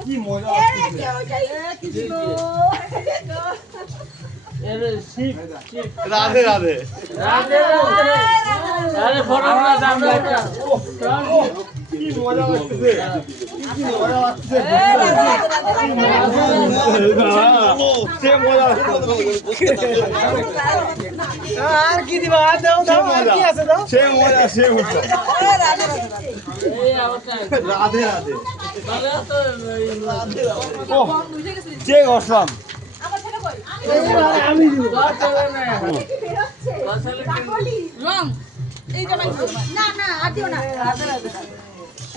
কি মজা রাধে রাধে রাধে আরে ফটোটা দাম লাগা কি মজা লাগছে কি মজা লাগছে সে মজা আর কি দিবা দাও দাও আর কি আছে দাও সে মজা সে মজা এই অবস্থা রাধে রাধে তাহলে তো ও যে গসলাম আমি দিব রং এই যে না না আদিও না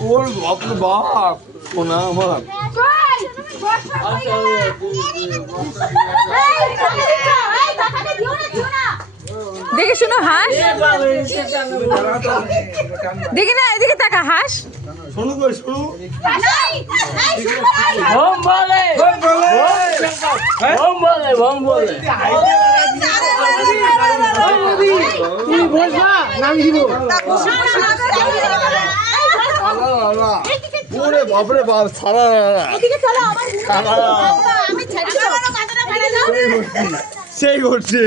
ওর বাপ রে বাপ কোনা আমার কই বর্ষা হই গেল এই টাকাটা দিও না দেখে শুনো হাঁস দেখি না এদিকে তাকা হাঁস শোনো কই শোনো বম বলে বম বলে তুমি বসবা নাম দিব ওরে বাপ রে বাপ সারা এদিকে চলো আমার আমি ছেড়ে দেব সেই করছে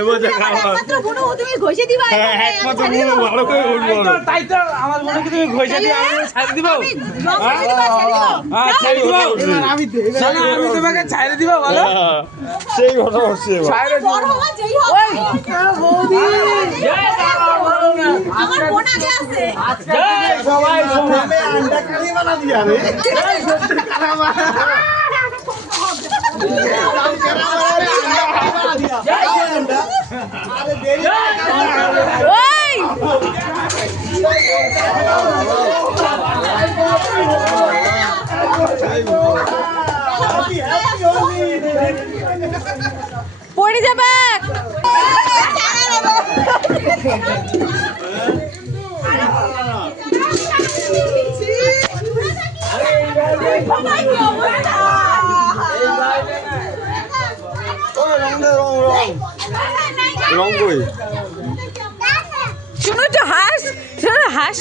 একমাত্র বুনো তুমি ঘষে দিবা একমাত্র বুনো ভালো করে উঠবো তাই তো আমার মনে কি তুমি ঘষে দিয়ে আমি ছাড়ে দিব হ্যাঁ ছেড়ে দিব আমি তোমাকে ছাড়ে দিব বলো সেই ঘটনা হচ্ছে ছাড়ে দিব ওই বৌদি জয় বাবা বলো না আমার বোন আগে আছে জয় সবাই আমি আন্ডা কালি বানা দিয়া রে জয় সত্যি কারামা ওই পড়ে যাবে রং কই শুনো তো হাঁস শুনো হাঁস